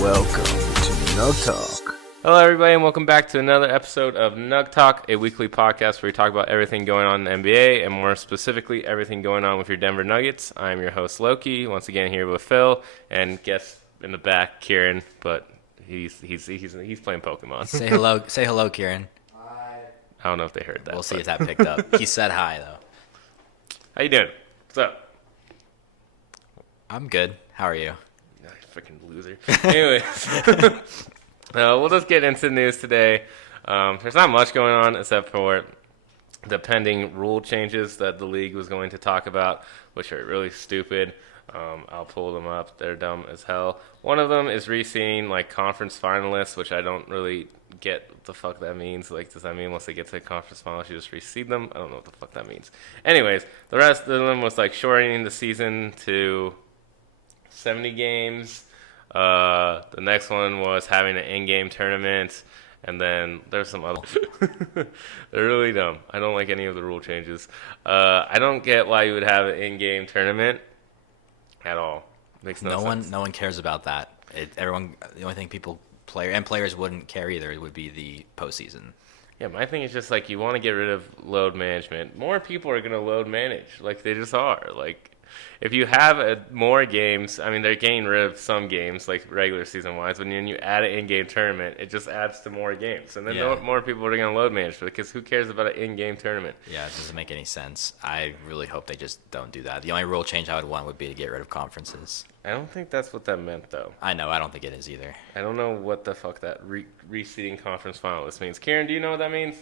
Welcome to Nugg Talk. Hello, everybody, and welcome back to another episode of Nugg Talk, a weekly podcast where we talk about everything going on in the NBA, and more specifically, everything going on with your Denver Nuggets. I'm your host, Loki, once again here with Phil, and guest in the back, Kieran, but he's playing Pokemon. Say hello, Kieran. Hi. I don't know if they heard that. We'll see if that picked up. He said hi, though. How you doing? What's up? I'm good. How are you? Freaking loser. Anyways, we'll just get into the news today. There's not much going on except for the pending rule changes that the league was going to talk about, which are really stupid. I'll pull them up. They're dumb as hell. One of them is reseeding like conference finalists, which I don't really get what the fuck that means. Like, does that mean once they get to the conference finals, you just reseed them? I don't know what the fuck that means. Anyways, the rest of them was like shortening the season to 70 games. The next one was having an in-game tournament, and then there's some other. They're really dumb. I don't like any of the rule changes. I don't get why you would have an in-game tournament at all. Makes no sense. No one cares about that. The only thing players wouldn't care either would be the postseason. Yeah, my thing is just like you want to get rid of load management. More people are gonna load manage, like they just are. Like, if you have more games, I mean, they're getting rid of some games, like regular season-wise, but then you add an in-game tournament, it just adds to more games. And then more people are going to load manage, because who cares about an in-game tournament? Yeah, it doesn't make any sense. I really hope they just don't do that. The only rule change I would want would be to get rid of conferences. I don't think that's what that meant, though. I know. I don't think it is either. I don't know what the fuck that reseeding conference finalist means. Kieran, do you know what that means?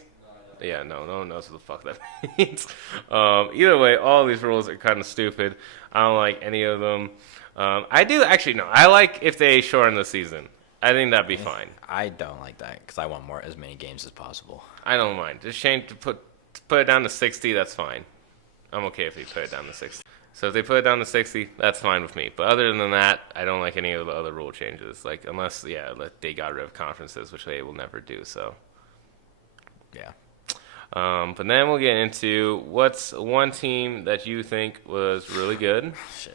Yeah, no one knows what the fuck that means. Either way, all these rules are kind of stupid. I don't like any of them. I do actually no. I like if they shorten the season. I think that'd be fine. I don't like that because I want as many games as possible. I don't mind. Just change to put it down to 60. That's fine. I'm okay if they put it down to 60. So if they put it down to 60, that's fine with me. But other than that, I don't like any of the other rule changes. Like unless they got rid of conferences, which they will never do. So yeah. But then we'll get into what's one team that you think was really good. Shit.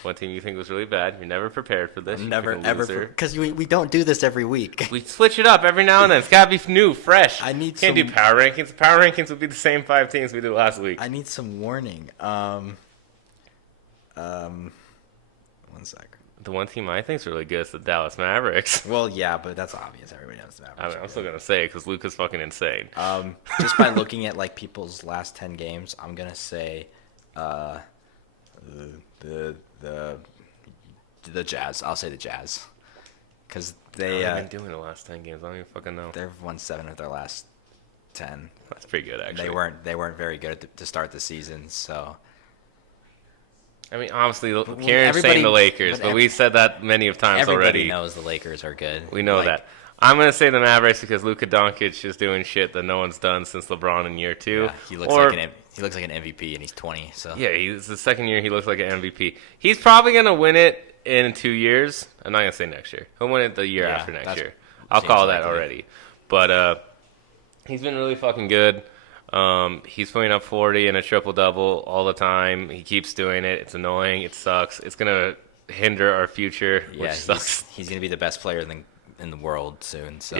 One team you think was really bad. You're never prepared for this. Never, ever. Because we don't do this every week. We switch it up every now and then. It's got to be new, fresh. Can't do power rankings. Power rankings would be the same 5 teams we did last week. I need some warning. One sec. The one team I think is really good is the Dallas Mavericks. Well, yeah, but that's obvious. Everybody knows the Mavericks. I'm still going to say it because Luka's fucking insane. Just by looking at like people's last 10 games, I'm going to say the Jazz. I'll say the Jazz. Because they've been doing the last 10 games. I don't even fucking know. They've won 7 of their last 10. That's pretty good, actually. They weren't very good to start the season, so... I mean, obviously, Kieran's saying the Lakers, but we said that many of times already. Everybody knows the Lakers are good. We know that. I'm going to say the Mavericks because Luka Doncic is doing shit that no one's done since LeBron in year 2. Yeah, he looks like an MVP, and he's 20. So yeah, it's the second year he looks like an MVP. He's probably going to win it in 2 years. I'm not going to say next year. He'll win it the year after next year. I'll call that already. But he's been really fucking good. He's putting up 40 and a triple-double all the time. He keeps doing it. It's annoying. It sucks. It's going to hinder our future, which sucks. He's going to be the best player in the world soon. So.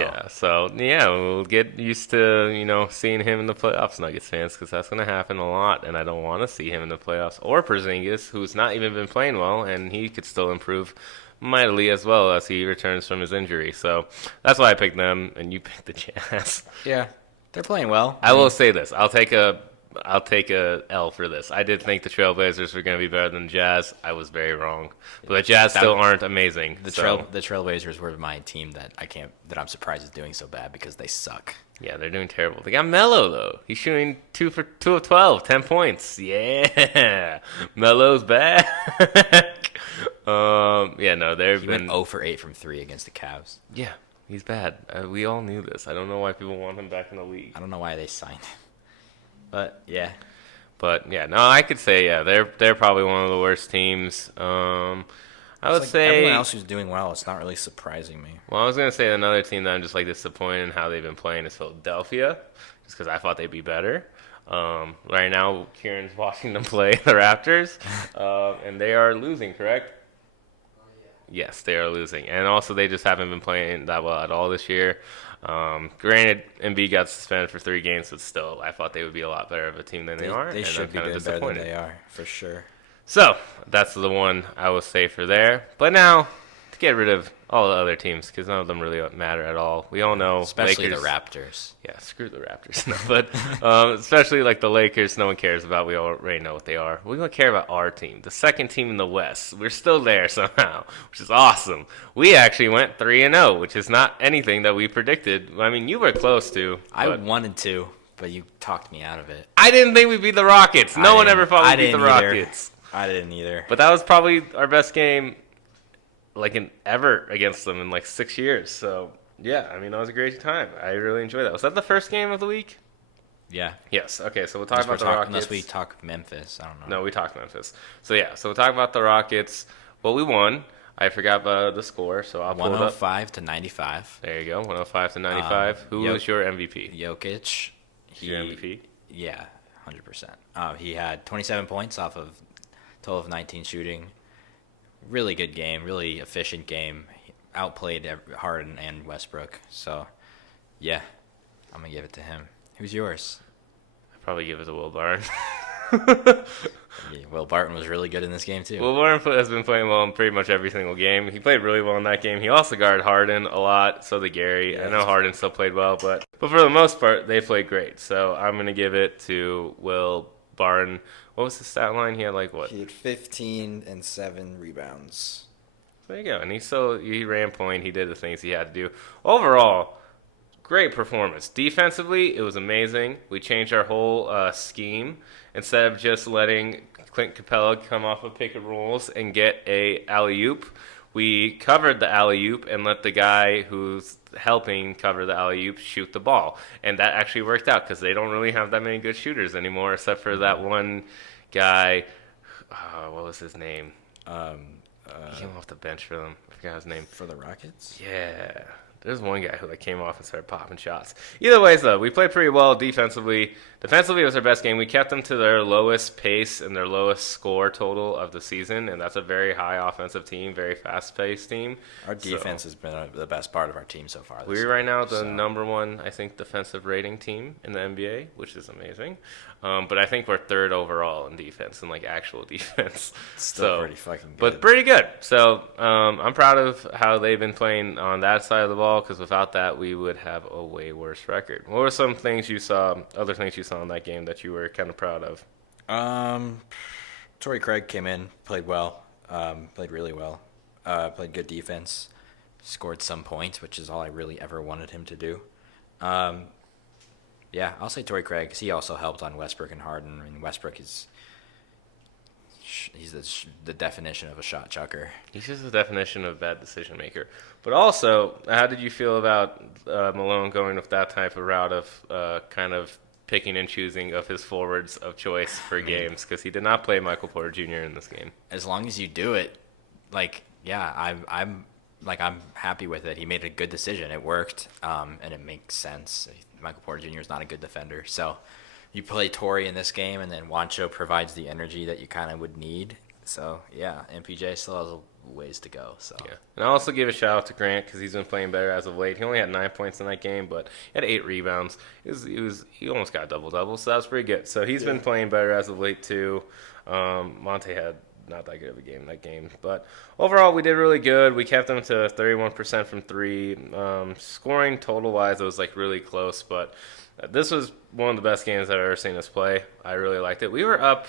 Yeah, we'll get used to, seeing him in the playoffs, Nuggets fans, because that's going to happen a lot, and I don't want to see him in the playoffs. Or Porzingis, who's not even been playing well, and he could still improve mightily as well as he returns from his injury. So that's why I picked them, and you picked the Jazz. Yeah. They're playing well. I will say this. I'll take a L for this. I did think the Trailblazers were going to be better than the Jazz. I was very wrong. But the Jazz still aren't amazing. The Trailblazers were my team that I'm surprised is doing so bad because they suck. Yeah, they're doing terrible. They got Melo though. He's shooting 2 of 12, 10 points. Yeah, Melo's back. They've been 0 for 8 from 3 against the Cavs. Yeah. He's bad. We all knew this. I don't know why people want him back in the league. I don't know why they signed him. But, yeah. I could say, they're probably one of the worst teams. I would say... everyone else who's doing well, it's not really surprising me. Well, I was going to say another team that I'm just, disappointed in how they've been playing is Philadelphia, just because I thought they'd be better. Right now, Kieran's watching them play the Raptors, and they are losing, correct? Yes, they are losing. And also, they just haven't been playing that well at all this year. Granted, Embiid got suspended for 3 games, but still, I thought they would be a lot better of a team than they are. They and should I'm be kind doing of better than disappointed. they are, for sure. So, that's the one I will say for there. But now, to get rid of all the other teams, because none of them really matter at all. We all know Especially Lakers, the Raptors. Yeah, screw the Raptors. No, but especially like the Lakers, no one cares about. We already know what they are. We don't care about our team, the second team in the West. We're still there somehow, which is awesome. We actually went 3-0, which is not anything that we predicted. I mean, you were close to. I wanted to, but you talked me out of it. I didn't think we'd beat the Rockets. No one ever thought we'd beat the Rockets. I didn't either. But that was probably our best game, like ever against them in like 6 years. So yeah, I mean that was a great time. I really enjoyed that. Was that the first game of the week? Yeah. Yes. Okay, so we'll talk about the Rockets. Unless we talk Memphis, I don't know. No, we talked Memphis. So yeah, so we'll talk about the Rockets. Well, we won. I forgot about the score, so I'll pull it up. 105 to 95. There you go, 105 to 95. Who was your MVP? Jokic. Your MVP? Yeah, 100%. He had 27 points off of 12 of 19 shooting. Really good game, really efficient game. He outplayed Harden and Westbrook. So, yeah, I'm going to give it to him. Who's yours? I'd probably give it to Will Barton. Yeah, Will Barton was really good in this game, too. Will Barton has been playing well in pretty much every single game. He played really well in that game. He also guarded Harden a lot, so did Gary. Yeah, I know Harden still played well, but for the most part, they played great. So I'm going to give it to Will Barton. What was the stat line? He had like what? He had 15 and 7 rebounds. There you go. And he ran point. He did the things he had to do. Overall, great performance. Defensively, it was amazing. We changed our whole scheme. Instead of just letting Clint Capella come off of pick and rolls and get a alley-oop, we covered the alley-oop and let the guy who's helping cover the alley-oop shoot the ball. And that actually worked out because they don't really have that many good shooters anymore except for that one guy. What was his name? He came off the bench for them. I forgot his name. For the Rockets? Yeah. There's one guy who came off and started popping shots. Either way, though, we played pretty well defensively. Defensively was our best game. We kept them to their lowest pace and their lowest score total of the season, and that's a very high offensive team, very fast-paced team. Our defense has been the best part of our team so far. We're right now the number one, I think, defensive rating team in the NBA, which is amazing. But I think we're third overall in defense, in like actual defense. Still pretty fucking good. But pretty good. So I'm proud of how they've been playing on that side of the ball, because without that, we would have a way worse record. What were some things you saw, other things you saw in that game that you were kind of proud of? Torrey Craig came in, played well, played really well, played good defense, scored some points, which is all I really ever wanted him to do. Yeah, I'll say Torrey Craig because he also helped on Westbrook and Harden. And Westbrook he's the definition of a shot chucker. He's just the definition of bad decision maker. But also, how did you feel about Malone going with that type of route of kind of picking and choosing of his forwards of choice for games? Because he did not play Michael Porter Jr. in this game. As long as you do it, I'm happy with it. He made a good decision. It worked, and it makes sense. Michael Porter Jr. is not a good defender, so you play Torrey in this game, and then Juancho provides the energy that you kind of would need. So yeah, MPJ still has a ways to go. So yeah, and I'll also give a shout out to Grant because he's been playing better as of late. He only had 9 points in that game, but he had 8 rebounds. He almost got a double, so that was pretty good. So he's been playing better as of late too. Monte had not that good of a game that game, but overall we did really good. We kept them to 31% from 3. Scoring total wise, it was like really close, but this was one of the best games I've ever seen us play. I really liked it. We were up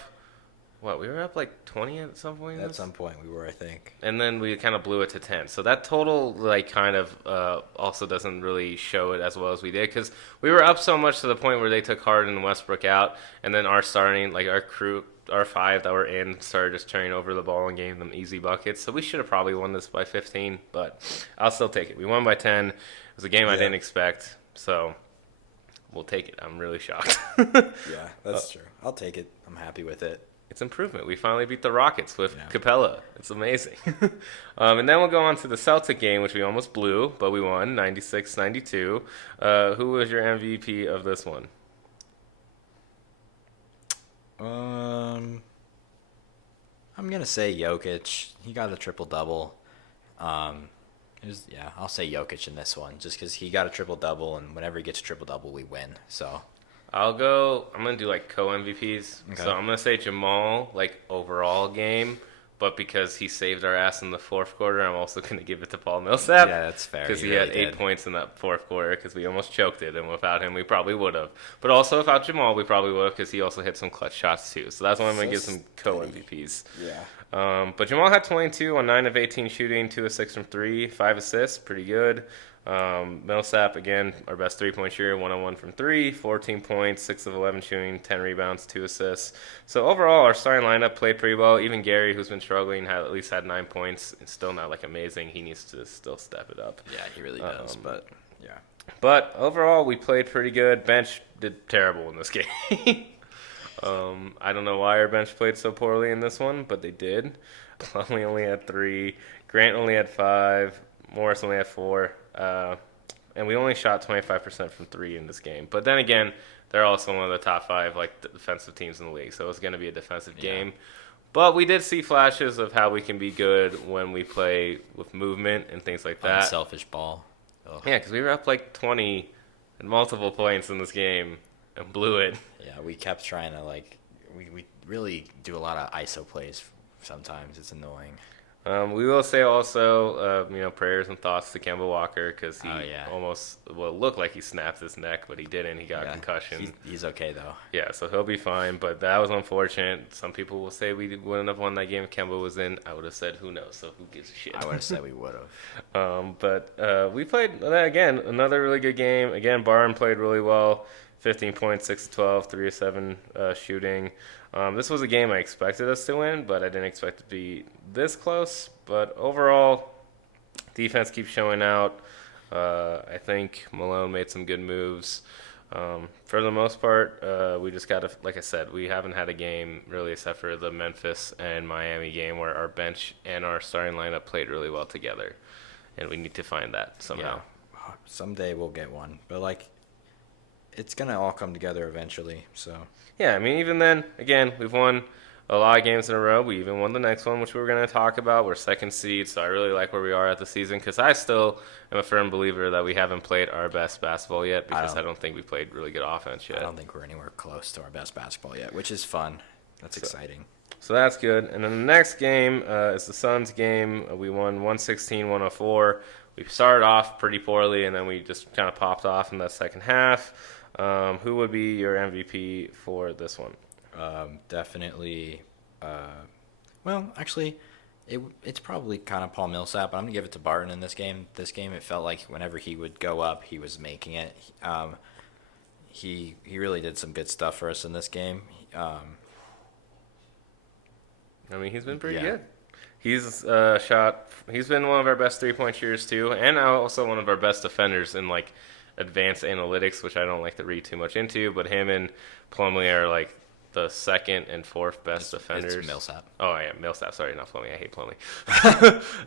like 20 at some point. At some point we were, I think, and then we kind of blew it to 10. So that total like kind of also doesn't really show it as well as we did because we were up so much to the point where they took Harden and Westbrook out, and then our crew. Our 5 that were in started just turning over the ball and gave them easy buckets. So we should have probably won this by 15, but I'll still take it. We won by 10. It was a game I didn't expect, so we'll take it. I'm really shocked. Yeah, that's true. I'll take it. I'm happy with it. It's improvement. We finally beat the Rockets with Capella. It's amazing. And then we'll go on to the Celtic game, which we almost blew, but we won 96-92. Who was your MVP of this one? I'm gonna say Jokic. He got a triple-double. I'll say Jokic in this one, just because he got a triple-double, and whenever he gets a triple-double, we win. So I'm going to do, like, co-MVPs. Okay. So I'm going to say Jamal, like, overall game. But because he saved our ass in the fourth quarter, I'm also going to give it to Paul Millsap. Yeah, that's fair. Because he really had 8 did. points in that fourth quarter because we almost choked it. And without him, we probably would have. But also without Jamal, we probably would have because he also hit some clutch shots too. So that's why I'm going to give some co-MVPs. Yeah. But Jamal had 22 on 9 of 18 shooting, 2 of 6 from 3, 5 assists, pretty good. Millsap, again, our best three-point shooter, 1 on 1 from 3, 14 points, 6 of 11 shooting, 10 rebounds, 2 assists. So overall, our starting lineup played pretty well. Even Gary, who's been struggling, at least had 9 points. It's still not like amazing. He needs to still step it up. Yeah, he really does. But yeah, But overall, we played pretty good. Bench did terrible in this game. I don't know why our bench played so poorly in this one, but they did. Plumlee only had 3. Grant only had 5. Morris only had 4. And we only shot 25% from 3 in this game. But then again, they're also one of the top 5 like defensive teams in the league, so it's going to be a defensive game. But we did see flashes of how we can be good when we play with movement and things like that. unselfish ball. Ugh. Yeah, because we were up like 20 and multiple points in this game and blew it. Yeah, we kept trying to we really do a lot of ISO plays. Sometimes it's annoying. We will say also, prayers and thoughts to Kemba Walker because he almost looked like he snapped his neck, but he didn't. He got a concussion. He's okay though. Yeah, so he'll be fine, but that was unfortunate. Some people will say we wouldn't have won that game if Kemba was in. I would have said who knows, so who gives a shit. I would have said we would have. But we played, again, another really good game. Again, Barn played really well. 15 points, 6 of 12, 3 of 7 shooting. This was a game I expected us to win, but I didn't expect it to be this close. But overall, defense keeps showing out. I think Malone made some good moves. For the most part, we just got to, like I said, we haven't had a game really except for the Memphis and Miami game where our bench and our starting lineup played really well together. And we need to find that somehow. Yeah. Someday we'll get one. But, it's going to all come together eventually, so. Yeah, I mean, even then, again, we've won a lot of games in a row. We even won the next one, which we were going to talk about. We're second seed, so I really like where we are at the season because I still am a firm believer that we haven't played our best basketball yet because I don't think we played really good offense yet. I don't think we're anywhere close to our best basketball yet, which is fun. That's exciting. So that's good. And then the next game is the Suns game. We won 116-104. We started off pretty poorly, and then we just kind of popped off in that second half. Who would be your MVP for this one? Definitely. Actually, it's probably kind of Paul Millsap, but I'm going to give it to Barton in this game. This game, it felt like whenever he would go up, he was making it. He really did some good stuff for us in this game. He's been pretty good. He's he's been one of our best three-point shooters too, and also one of our best defenders in advanced analytics, which I don't like to read too much into, but him and Plumlee are the second and fourth best defenders. It's Millsap. Oh, yeah, Millsap. Sorry, not Plumlee. I hate Plumlee.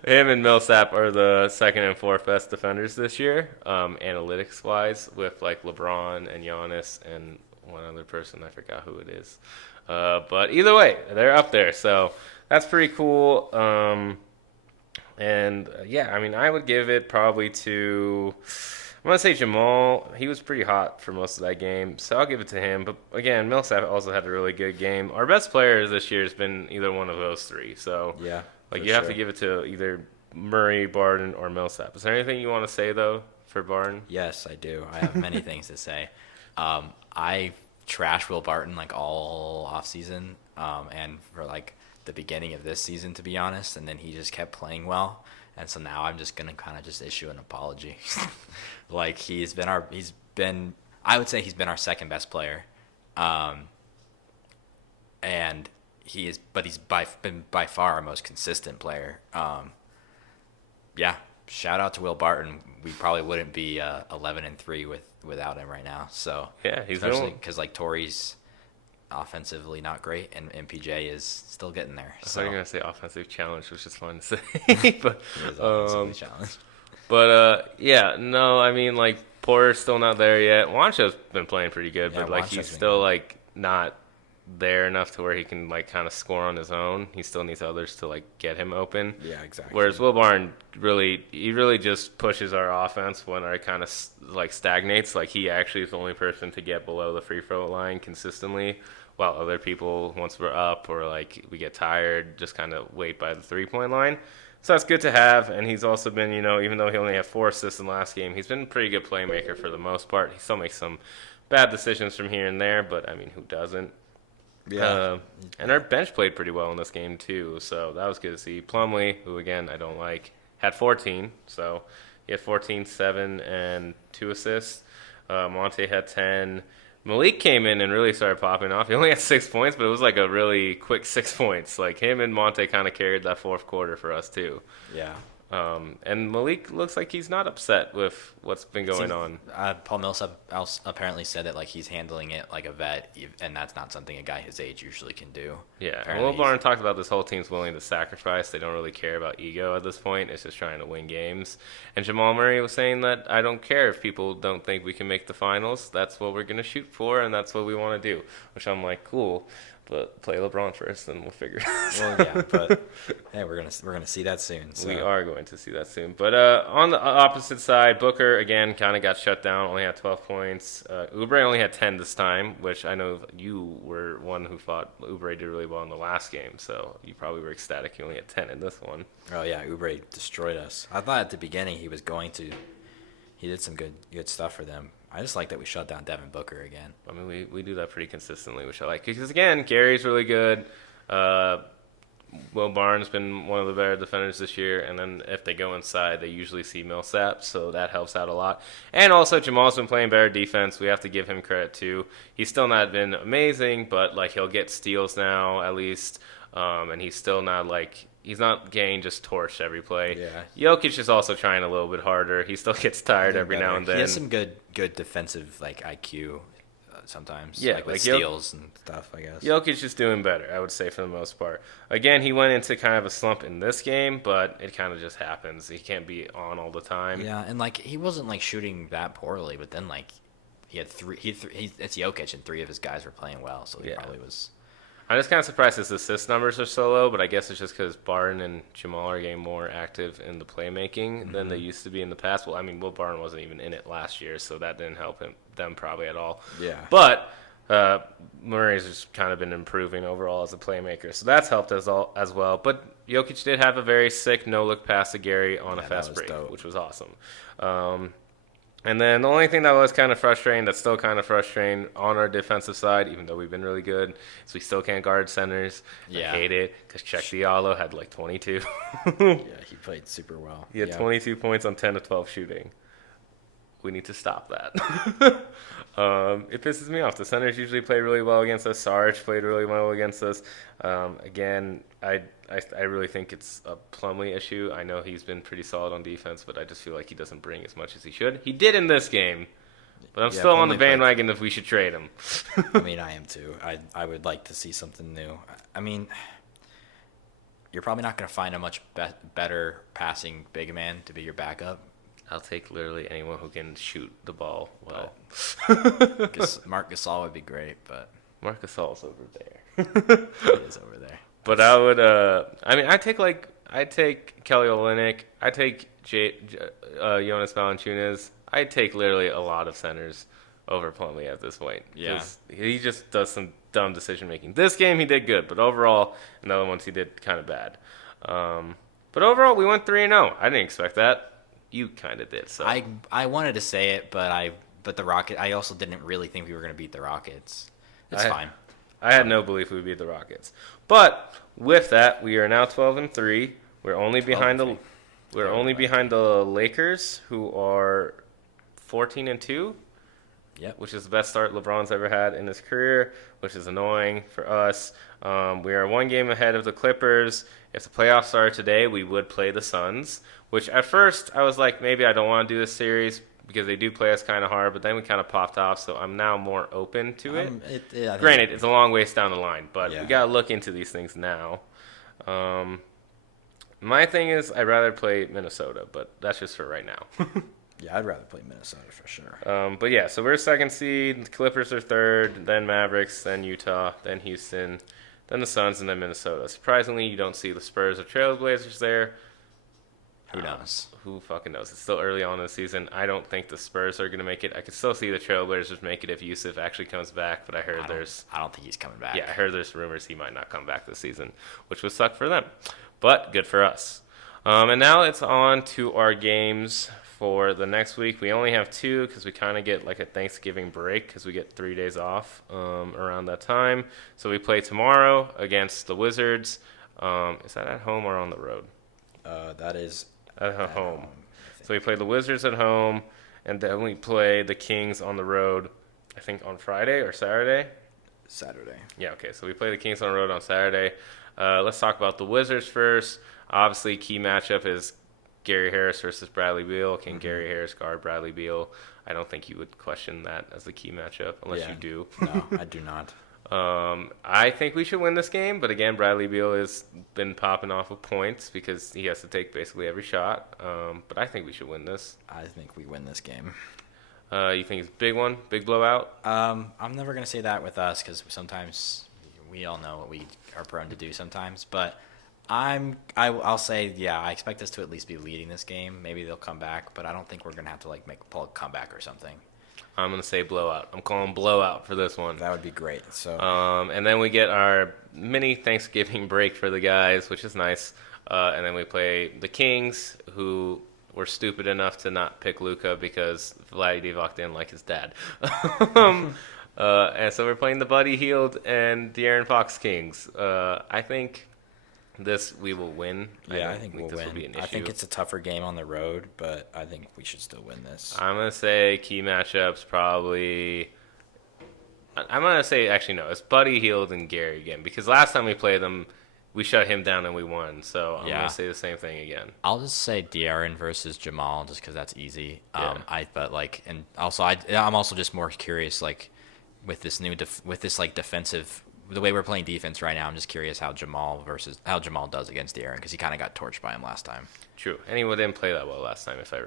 Him and Millsap are the second and fourth best defenders this year, analytics-wise, with LeBron and Giannis and one other person. I forgot who it is. But either way, they're up there. So that's pretty cool. I would give it probably to... I'm going to say Jamal. He was pretty hot for most of that game, so I'll give it to him. But, again, Millsap also had a really good game. Our best player this year has been either one of those three. So, yeah, you have to give it to either Murray, Barton, or Millsap. Is there anything you want to say, though, for Barton? Yes, I do. I have many things to say. I trashed Will Barton, all offseason and for, the beginning of this season, to be honest. And then he just kept playing well. And so now I'm just going to kind of just issue an apology. He's been I would say he's been our second best player. And he's been by far our most consistent player. Shout out to Will Barton. We probably wouldn't be 11-3 without him right now. So yeah, he's especially because Torrey's offensively not great, and MPJ is still getting there. I thought you were going to say offensive challenge, which is fun to say. But, he is offensively challenged. But, Porter's still not there yet. Wancho's been playing pretty good, Yeah, but, Wancho's he's been still, good. not there enough to where he can like kind of score on his own. He still needs others to like get him open. Yeah, exactly. Whereas Will Barn really just pushes our offense when it kind of like stagnates. Like he actually is the only person to get below the free throw line consistently, while other people, once we're up or like we get tired, just kind of wait by the 3-point line. So that's good to have. And he's also been, even though he only had 4 assists in the last game, he's been a pretty good playmaker for the most part. He still makes some bad decisions from here and there, but I mean, who doesn't? Yeah. And our bench played pretty well in this game too, so that was good to see. Plumlee, who again I don't like, had 14, so he had 14, 7, and 2 assists. Monte had 10. Malik came in and really started popping off. He only had 6 points, but it was like a really quick 6 points. Like him and Monte kind of carried that fourth quarter for us too. Yeah. And Malik looks like he's not upset with what's been going on. Paul Millsap apparently said that like he's handling it like a vet, and that's not something a guy his age usually can do. Yeah, and Will Barn talked about this whole team's willing to sacrifice. They don't really care about ego at this point. It's just trying to win games. And Jamal Murray was saying that I don't care if people don't think we can make the finals. That's what we're going to shoot for, and that's what we want to do. Which I'm like, cool. But play LeBron first, and we'll figure it out. Well, yeah, but hey, we're gonna see that soon. So. We are going to see that soon. But on the opposite side, Booker again kind of got shut down. Only had 12 points. Oubre only had 10 this time, which I know you were one who thought Oubre did really well in the last game. So you probably were ecstatic he only had 10 in this one. Oh yeah, Oubre destroyed us. I thought at the beginning he was going to. He did some good stuff for them. I just like that we shut down Devin Booker again. I mean, we do that pretty consistently, which I like. Because, again, Gary's really good. Will Barnes been one of the better defenders this year. And then if they go inside, they usually see Millsap, so that helps out a lot. And also, Jamal's been playing better defense. We have to give him credit, too. He's still not been amazing, but, like, he'll get steals now, at least. And he's still not, like... He's not getting just torched every play. Yeah. Jokic is also trying a little bit harder. He still gets tired every now and then. He has some good defensive like IQ sometimes. Yeah, like with steals and stuff, I guess. Jokic is doing better, I would say, for the most part. Again, he went into kind of a slump in this game, but it kind of just happens. He can't be on all the time. Yeah, and like he wasn't like shooting that poorly, but then like he had it's Jokic and 3 of his guys were playing well, so he probably was. I'm just kind of surprised his assist numbers are so low, but I guess it's just because Barton and Jamal are getting more active in the playmaking than they used to be in the past. Well, I mean, Will Barton wasn't even in it last year, so that didn't help them probably at all. Yeah. But Murray's just kind of been improving overall as a playmaker, so that's helped as well. But Jokic did have a very sick no-look pass to Gary on a fast break, which was awesome. And then the only thing that was kind of frustrating, that's still kind of frustrating on our defensive side, even though we've been really good, is we still can't guard centers. Yeah. I hate it because Czech Diallo had like 22. Yeah, he played super well. He had 22 points on 10 to 12 shooting. We need to stop that. It pisses me off. The centers usually play really well against us. Sarge played really well against us. Again, I really think it's a Plumlee issue. I know he's been pretty solid on defense, but I just feel like he doesn't bring as much as he should. He did in this game, but I'm still on the bandwagon if we should trade him. I mean, I am too. I would like to see something new. I mean, you're probably not going to find a much better passing big man to be your backup. I'll take literally anyone who can shoot the ball well. Marc Gasol would be great, but Marc Gasol's over there. he is over there. But I would. I take Kelly Olynyk. I take Jonas Valanciunas. I take literally a lot of centers over Plumlee at this point. Yeah, he just does some dumb decision making. This game he did good, but overall, in the other ones he did kind of bad. But overall, we went 3-0. I didn't expect that. You kind of did. So I wanted to say it, but the Rockets. I also didn't really think we were going to beat the Rockets. It's fine. I had no belief we would beat the Rockets. But with that, we are now 12-3. We're only behind the Lakers, who are 14-2. Yep. Which is the best start LeBron's ever had in his career, which is annoying for us. We are 1 game ahead of the Clippers. If the playoffs started today, we would play the Suns, which at first I was like, maybe I don't want to do this series because they do play us kind of hard, but then we kind of popped off, so I'm now more open to it. Granted, it's a long ways down the line, but we got to look into these things now. My thing is I'd rather play Minnesota, but that's just for right now. Yeah, I'd rather play Minnesota for sure. But yeah, so we're second seed. The Clippers are third, then Mavericks, then Utah, then Houston, then the Suns, and then Minnesota. Surprisingly, you don't see the Spurs or Trailblazers there. Who knows? Who fucking knows? It's still early on in the season. I don't think the Spurs are going to make it. I could still see the Trailblazers make it if Yusuf actually comes back, but I don't think he's coming back. Yeah, I heard there's rumors he might not come back this season, which would suck for them. But good for us. And now it's on to our games for the next week. We only have 2 because we kind of get like a Thanksgiving break because we get 3 days off around that time. So we play tomorrow against the Wizards. Is that at home or on the road? That is at home. So we play the Wizards at home, and then we play the Kings on the road, I think on Friday or Saturday? Saturday. Yeah, okay. So we play the Kings on the road on Saturday. Let's talk about the Wizards first. Obviously, key matchup is Gary Harris versus Bradley Beal. Can Gary Harris guard Bradley Beal? I don't think you would question that as the key matchup, unless you do. No, I do not. I think we should win this game, but again, Bradley Beal has been popping off with points because he has to take basically every shot. But I think we should win this. I think we win this game. You think it's a big one? Big blowout? I'm never going to say that with us because sometimes we all know what we are prone to do sometimes. But I'll say, yeah, I expect us to at least be leading this game. Maybe they'll come back, but I don't think we're going to have to pull a comeback or something. I'm going to say blowout. I'm calling blowout for this one. That would be great. So, and then we get our mini Thanksgiving break for the guys, which is nice. And then we play the Kings, who were stupid enough to not pick Luka because Vlade Divac didn't like his dad. And so we're playing the Buddy Hield and De'Aaron Fox Kings. I think this we will win. Yeah, I think we'll this win. Will be an issue. I think it's a tougher game on the road, but I think we should still win this. I'm going to say key matchups probably. I'm going to say, actually, no, it's Buddy Hield and Gary again. Because last time we played them, we shut him down and we won. So I'm going to say the same thing again. I'll just say De'Aaron versus Jamal just because that's easy. Yeah. I'm also just more curious, like, with this defensive. The way we're playing defense right now, I'm just curious how Jamal does against De'Aaron because he kind of got torched by him last time. True. And he didn't play that well last time, if I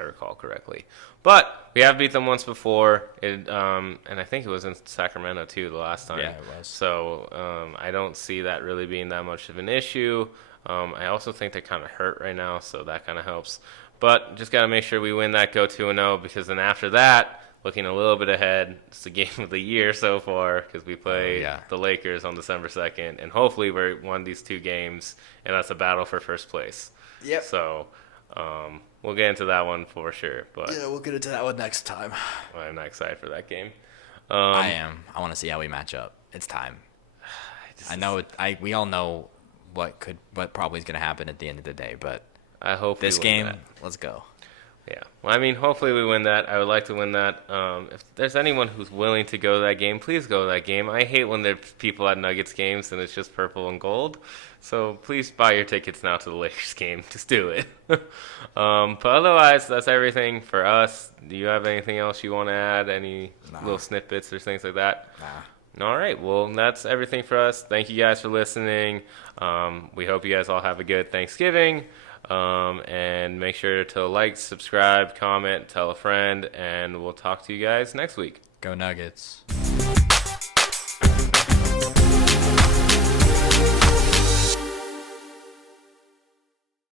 recall correctly. But we have beat them once before, and I think it was in Sacramento too the last time. Yeah, it was. So I don't see that really being that much of an issue. I also think they're kind of hurt right now, so that kind of helps. But just got to make sure we win that, go 2-0, because then after that, looking a little bit ahead, it's the game of the year so far because we play the Lakers on December 2nd, and hopefully we won these 2 games, and that's a battle for first place. Yep. So we'll get into that one for sure. But yeah, we'll get into that one next time. I'm not excited for that game. I am. I want to see how we match up. It's time. I know. We all know what probably is going to happen at the end of the day, but I hope this we win game. that. Let's go. Yeah. Well, I mean, hopefully we win that. I would like to win that. If there's anyone who's willing to go to that game, please go to that game. I hate when there's people at Nuggets games and it's just purple and gold. So please buy your tickets now to the Lakers game. Just do it. But otherwise, that's everything for us. Do you have anything else you want to add? Any little snippets or things like that? Nah. All right. Well, that's everything for us. Thank you guys for listening. We hope you guys all have a good Thanksgiving. And make sure to like, subscribe, comment, tell a friend, and we'll talk to you guys next week. Go Nuggets.